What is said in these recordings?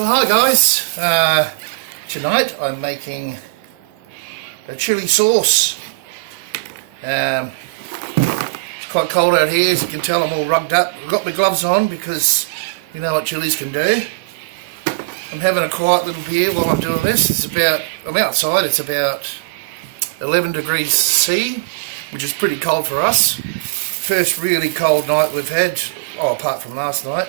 Well, hi guys. Tonight I'm making a chili sauce. It's quite cold out here, as you can tell. I'm all rugged up. I've got my gloves on because you know what chilies can do. I'm having a quiet little beer while I'm doing this. I'm outside, it's about 11 degrees C, which is pretty cold for us. First really cold night we've had, apart from last night.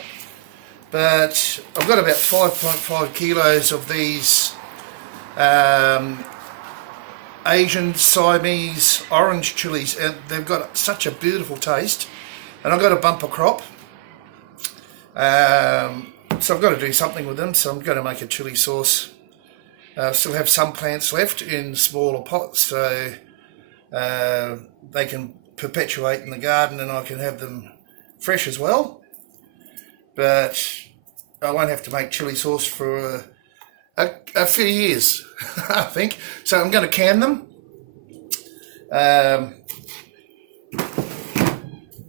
But I've got about 5.5 kilos of these Asian Siamese orange chilies, and they've got such a beautiful taste. And I've got a bumper crop, so I've got to do something with them. So I'm going to make a chili sauce. Still have some plants left in smaller pots, so they can perpetuate in the garden, and I can have them fresh as well. But I won't have to make chili sauce for a few years, I think. So I'm going to can them.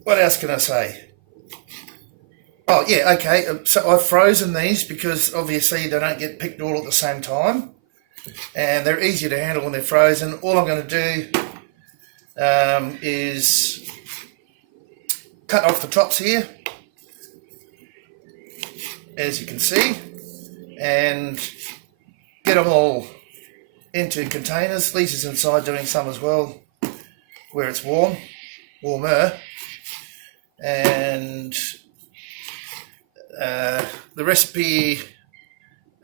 What else can I say? Oh yeah, okay. So I've frozen these because obviously they don't get picked all at the same time, and they're easier to handle when they're frozen. All I'm going to do is cut off the tops here, as you can see, and get them all into containers. Lisa's inside doing some as well, where it's warmer, and the recipe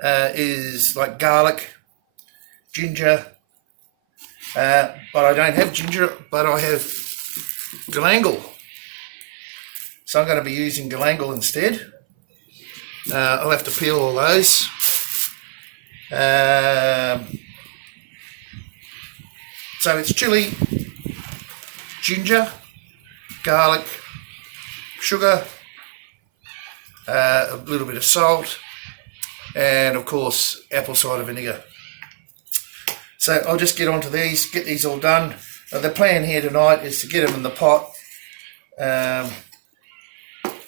is like garlic, ginger, but I don't have ginger, but I have galangal, so I'm going to be using galangal instead. I'll have to peel all those. So it's chili, ginger, garlic, sugar, a little bit of salt, and of course apple cider vinegar. So I'll just get onto these, get these all done. The plan here tonight is to get them in the pot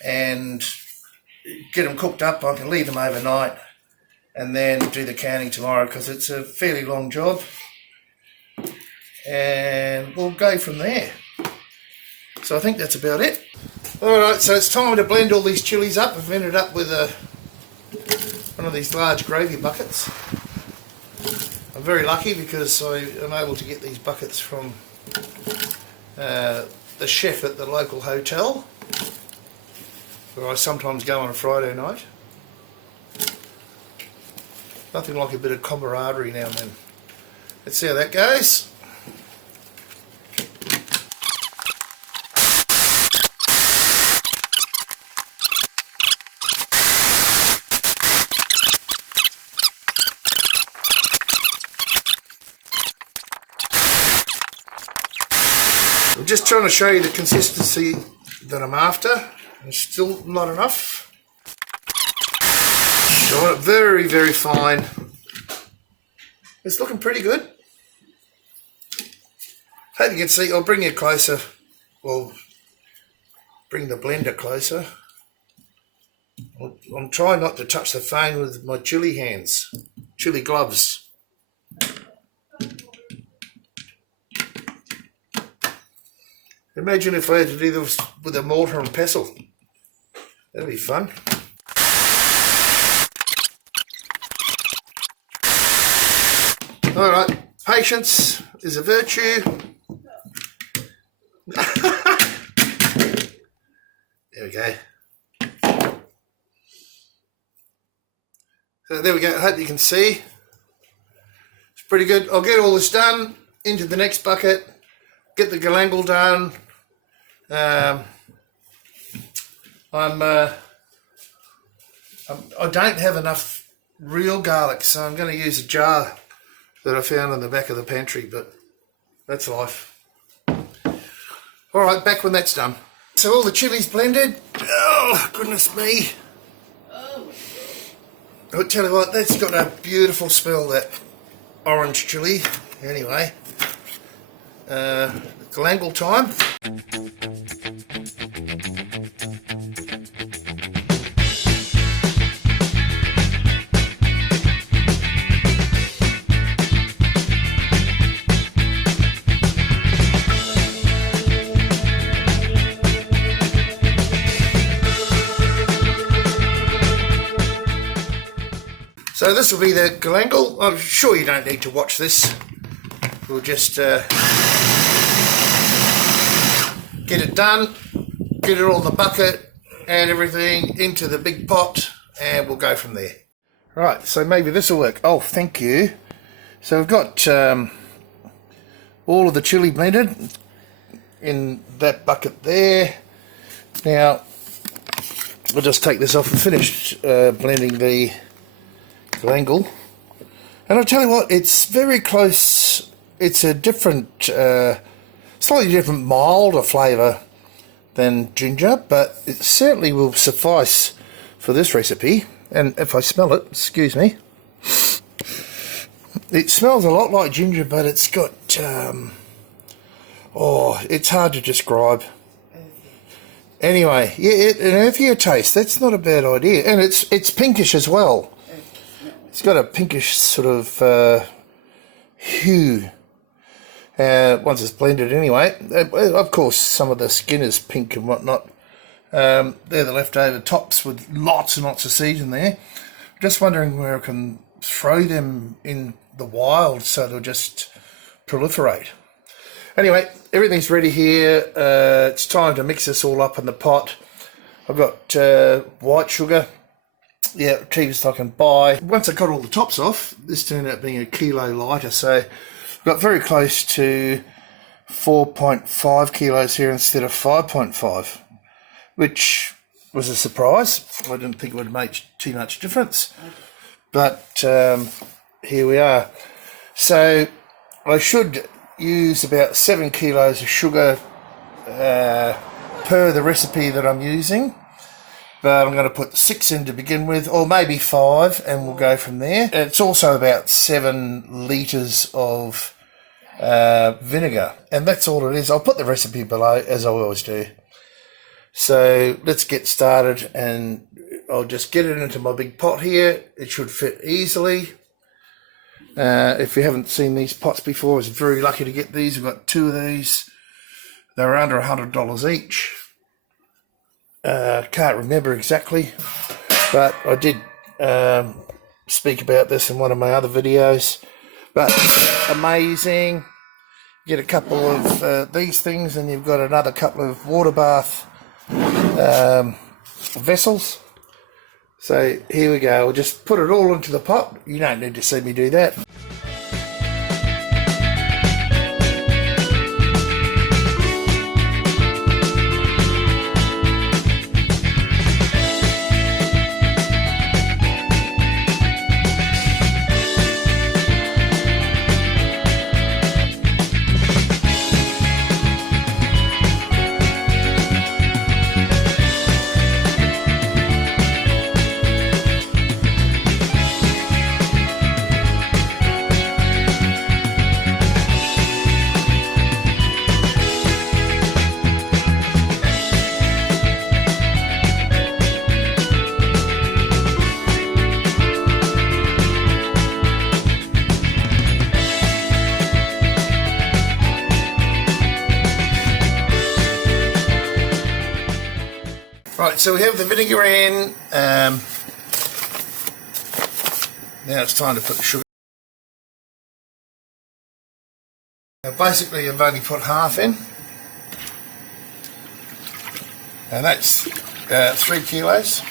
and get them cooked up. I can leave them overnight and then do the canning tomorrow, because it's a fairly long job, and we'll go from there. So I think that's about it. Alright, so it's time to blend all these chilies up. I've ended up with one of these large gravy buckets. I'm very lucky because I am able to get these buckets from the chef at the local hotel, where I sometimes go on a Friday night. Nothing like a bit of camaraderie now and then. Let's see how that goes. I'm just trying to show you the consistency that I'm after. It's still not enough. I want it very, very fine. It's looking pretty good. Hope you can see. I'll bring you closer. Well, bring the blender closer. I'm trying not to touch the phone with my chili hands, chili gloves. Imagine if I had to do this with a mortar and pestle. That'd be fun. Alright, patience is a virtue. There we go. So there we go. I hope you can see. It's pretty good. I'll get all this done into the next bucket. Get the galangal done. I don't have enough real garlic, so I'm going to use a jar that I found in the back of the pantry, but that's life. Alright, back when that's done. So all the chilies blended. Oh, goodness me. I'll tell you what, that's got a beautiful smell, that orange chili. Anyway, galangal time. So this will be the galangal. I'm sure you don't need to watch this. We'll just get it done, get it all in the bucket, add everything into the big pot, and we'll go from there. Right, so maybe this will work. Oh, thank you. So we've got all of the chili blended in that bucket there. Now, I'll just take this off and finish blending the galangal. And I'll tell you what, it's very close. It's a different, slightly different, milder flavour than ginger, but it certainly will suffice for this recipe. And if I smell it, excuse me, it smells a lot like ginger, but it's got, oh, it's hard to describe. Anyway, yeah, an earthier taste, that's not a bad idea. And it's pinkish as well. It's got a pinkish sort of hue once it's blended anyway. Of course, some of the skin is pink and whatnot. They're the leftover tops with lots and lots of seeds in there. Just wondering where I can throw them in the wild so they'll just proliferate. Anyway, everything's ready here. It's time to mix this all up in the pot. I've got white sugar. Yeah, cheapest I can buy. Once I got all the tops off, this turned out being a kilo lighter, so I've got very close to 4.5 kilos here instead of 5.5. Which was a surprise. I didn't think it would make too much difference, but here we are. So I should use about 7 kilos of sugar per the recipe that I'm using, but I'm going to put 6 in to begin with, or maybe 5, and we'll go from there. It's also about 7 litres of vinegar, and that's all it is. I'll put the recipe below, as I always do. So let's get started, and I'll just get it into my big pot here. It should fit easily. If you haven't seen these pots before, I was very lucky to get these. I've got 2 of these. They're under $100 each. Can't remember exactly, but I did speak about this in one of my other videos. But amazing. Get a couple of these things, and you've got another couple of water bath vessels. So here we go. We'll just put it all into the pot. You don't need to see me do that. Right, so we have the vinegar in. Now it's time to put the sugar. Now basically I've only put half in. And that's 3 kilos.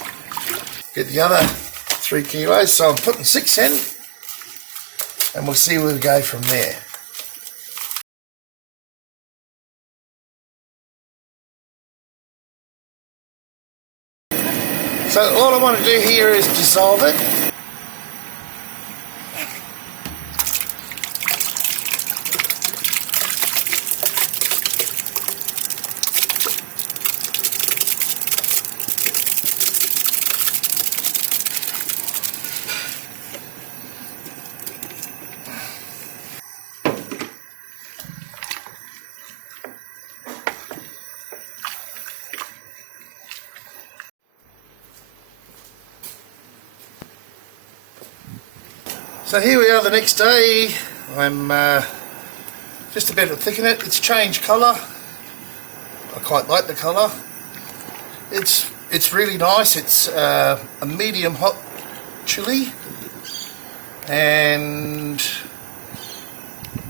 Get the other 3 kilos. So I'm putting 6 in. And we'll see where we go from there. So all I want to do here is dissolve it. So here we are the next day. I'm just about to thicken it. It's changed colour. I quite like the colour. It's really nice. It's a medium hot chilli. and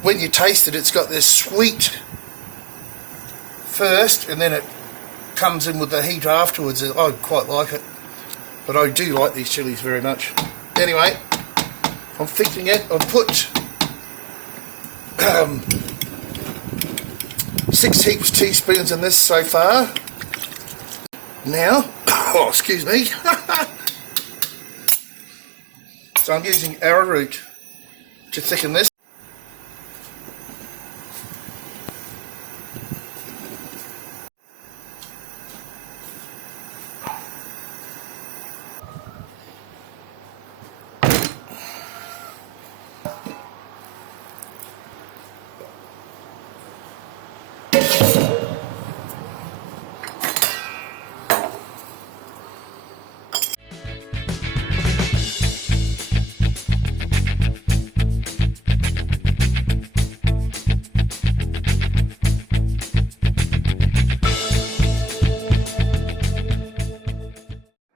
when you taste it, it's got this sweet first, and then it comes in with the heat afterwards. I quite like it, but I do like these chilies very much. Anyway, I'm thickening it. I've put 6 heaps teaspoons in this so far. Now, oh, excuse me. So I'm using Arrowroot to thicken this.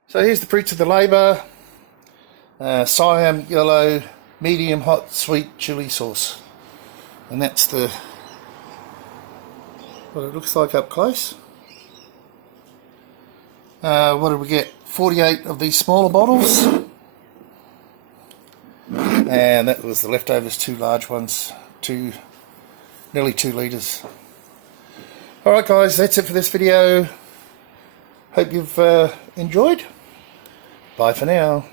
So here's the fruits of the labour. Siam yellow medium hot sweet chili sauce, and that's the what it looks like up close. What did we get? 48 of these smaller bottles, and that was the leftovers, 2 large ones, nearly 2 litres. Alright guys, that's it for this video. Hope you've enjoyed. Bye for now.